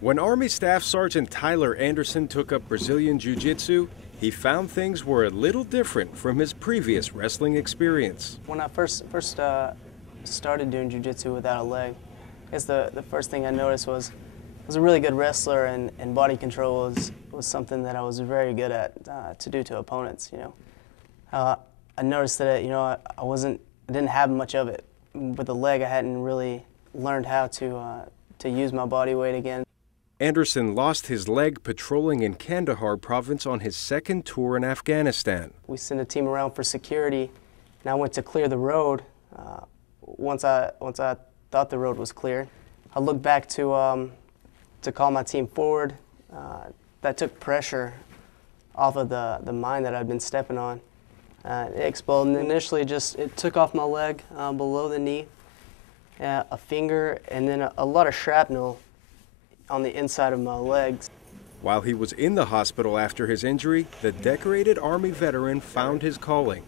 When Army Staff Sergeant Tyler Anderson took up Brazilian Jiu Jitsu, he found things were a little different from his previous wrestling experience. When I first started doing Jiu Jitsu without a leg, I guess the first thing I noticed was I was a really good wrestler, and body control was something that I was very good at to do to opponents. I noticed that I didn't have much of it. With the leg, I hadn't really learned how to use my body weight again. Anderson lost his leg patrolling in Kandahar province on his second tour in Afghanistan. We sent a team around for security, and I went to clear the road. Once I thought the road was clear, I looked back to call my team forward. That took pressure off of the mine that I'd been stepping on. It exploded, and initially it took off my leg below the knee, a finger, and then a lot of shrapnel on the inside of my legs. While he was in the hospital after his injury, the decorated Army veteran found his calling.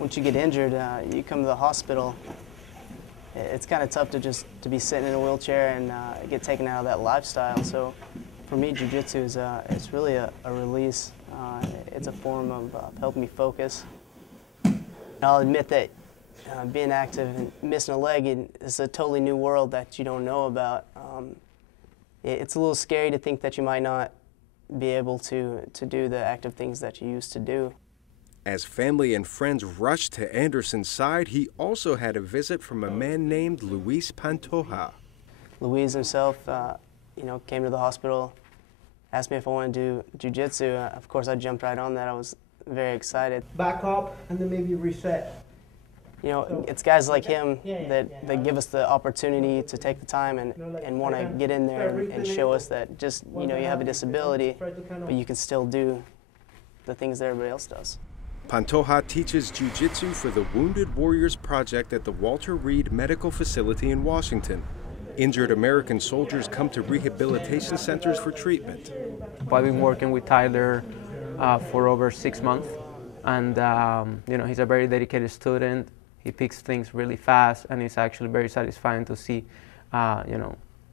Once you get injured, you come to the hospital. It's kind of tough to be sitting in a wheelchair and get taken out of that lifestyle. So for me, Jiu Jitsu is really a release. It's a form of helping me focus. I'll admit that being active and missing a leg is a totally new world that you don't know about. It's a little scary to think that you might not be able to do the active things that you used to do. As family and friends rushed to Anderson's side, he also had a visit from a man named Luis Pantoja. Luis himself, came to the hospital, asked me if I wanted to do jiu-jitsu. Of course, I jumped right on that. I was very excited. Back up and then maybe reset. It's guys like him that give us the opportunity to take the time and want to get in there and show us that you have a disability, but you can still do the things that everybody else does. Pantoja teaches jiu-jitsu for the Wounded Warriors Project at the Walter Reed Medical Facility in Washington. Injured American soldiers come to rehabilitation centers for treatment. I've been working with Tyler for over 6 months, and he's a very dedicated student. He picks things really fast, and it's actually very satisfying to see,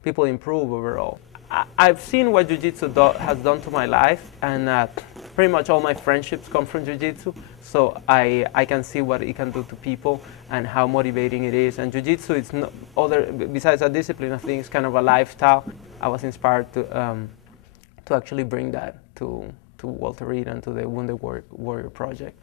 people improve overall. I've seen what Jiu-Jitsu has done to my life, and pretty much all my friendships come from Jiu-Jitsu, so I can see what it can do to people and how motivating it is. And Jiu-Jitsu is besides a discipline, I think it's kind of a lifestyle. I was inspired to actually bring that to Walter Reed and to the Wounded Warrior Project.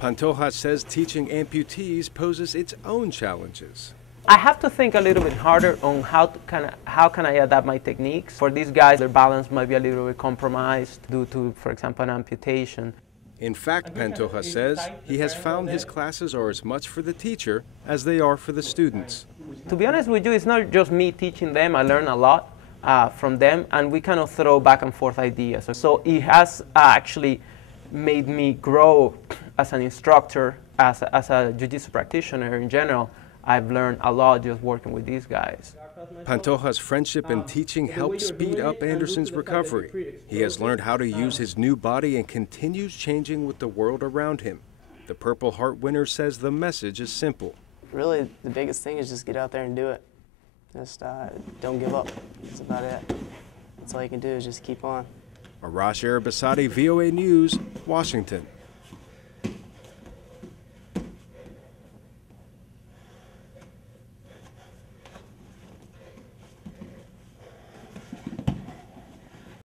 Pantoja says teaching amputees poses its own challenges. I have to think a little bit harder on how can I adapt my techniques. For these guys, their balance might be a little bit compromised due to, for example, an amputation. In fact, Pantoja says he has found his classes are as much for the teacher as they are for the students. To be honest with you, it's not just me teaching them. I learn a lot from them, and we kind of throw back and forth ideas. So it has actually made me grow as an instructor, as a jiu-jitsu practitioner in general. I've learned a lot just working with these guys. Pantoja's friendship and teaching helped speed up Anderson's recovery. He has learned how to use his new body and continues changing with the world around him. The Purple Heart winner says the message is simple. Really, the biggest thing is just get out there and do it. Just don't give up. That's about it. That's all you can do is just keep on. Arash Arabasadi, VOA News, Washington.